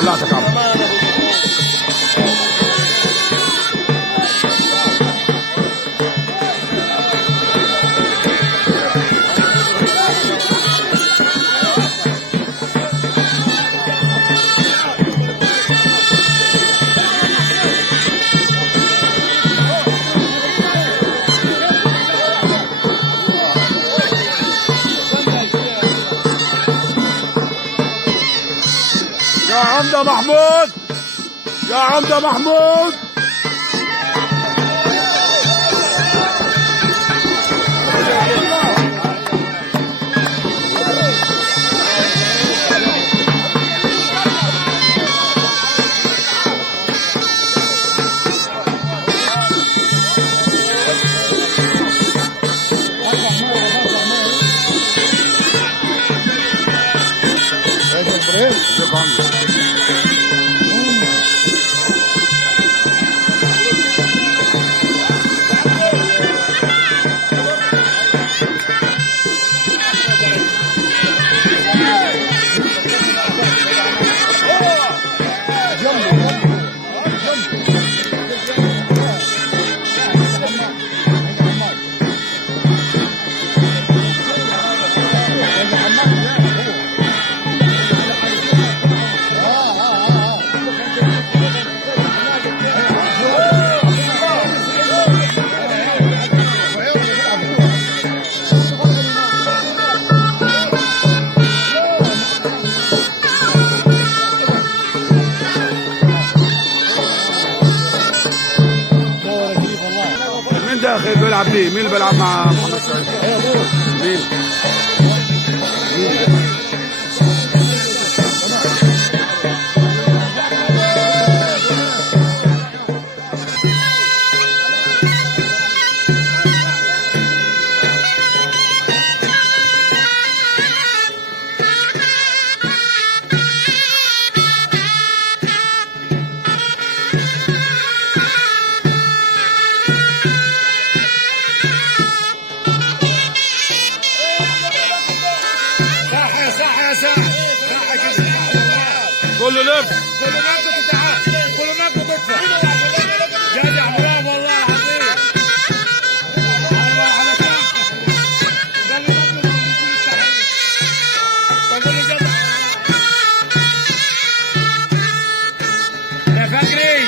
طلعتك عم يا عمدة محمود، يا عمدة محمود. مين داخل بيلعب مين؟ مين اللي بيلعب مع محمد سعيد؟ مين؟ كله لف كله نقد تعال كله نقد تدفع جدع برافو والله العظيم على جدع يا فكري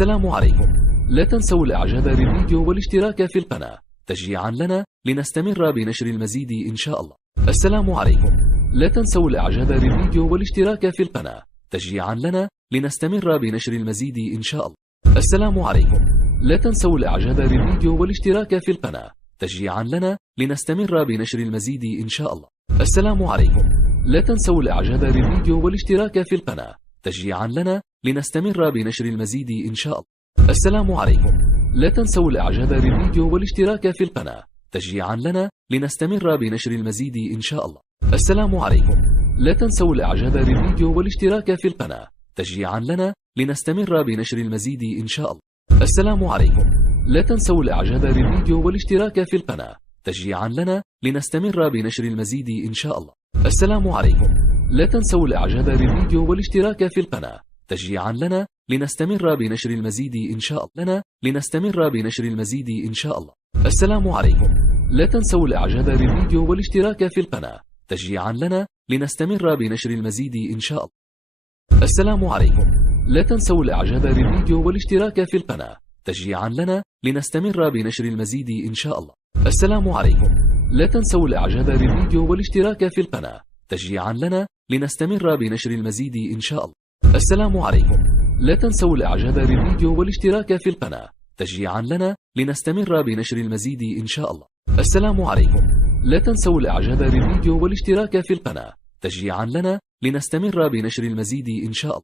السلام عليكم. لا تنسوا الإعجاب بالفيديو والاشتراك في القناة تشجيعا لنا لنستمر بنشر المزيد إن شاء الله. السلام عليكم. لا تنسوا الإعجاب بالفيديو والاشتراك في القناة تشجيعا لنا لنستمر بنشر المزيد إن شاء الله. السلام عليكم. لا تنسوا الإعجاب بالفيديو والاشتراك في القناة تشجيعا لنا لنستمر بنشر المزيد إن شاء الله. السلام عليكم. لا تنسوا الإعجاب بالفيديو والاشتراك في القناة تشجيعا لنا لنستمر بنشر المزيد إن شاء الله. السلام عليكم. لا تنسوا الإعجاب بالفيديو والاشتراك في القناة تشجيعا لنا لنستمر بنشر المزيد إن شاء الله. السلام عليكم. لا تنسوا الإعجاب بالفيديو والاشتراك في القناة تشجيعا لنا لنستمر بنشر المزيد إن شاء الله. السلام عليكم. لا تنسوا الإعجاب بالفيديو والاشتراك في القناة تشجيعا لنا لنستمر بنشر المزيد إن شاء الله. السلام عليكم. لا تنسوا الإعجاب بالفيديو والاشتراك في القناة تشجيعا لنا لنستمر بنشر المزيد إن شاء الله. لنستمر بنشر المزيد إن شاء الله. السلام عليكم. لا تنسوا الإعجاب بالفيديو والاشتراك في القناة تشجيعا لنا لنستمر بنشر المزيد إن شاء الله. السلام عليكم. لا تنسوا الإعجاب بالفيديو والاشتراك في القناة تشجيعا لنا لنستمر بنشر المزيد إن شاء الله. السلام عليكم. لا تنسوا الإعجاب بالفيديو والاشتراك في القناة تشجيعا لنا لنستمر بنشر المزيد إن شاء الله. السلام عليكم. لا تنسوا الإعجاب بالفيديو والاشتراك في القناة تشجيعا لنا لنستمر بنشر المزيد إن شاء الله. السلام عليكم. لا تنسوا الإعجاب بالفيديو والاشتراك في القناة تشجيعا لنا لنستمر بنشر المزيد إن شاء الله.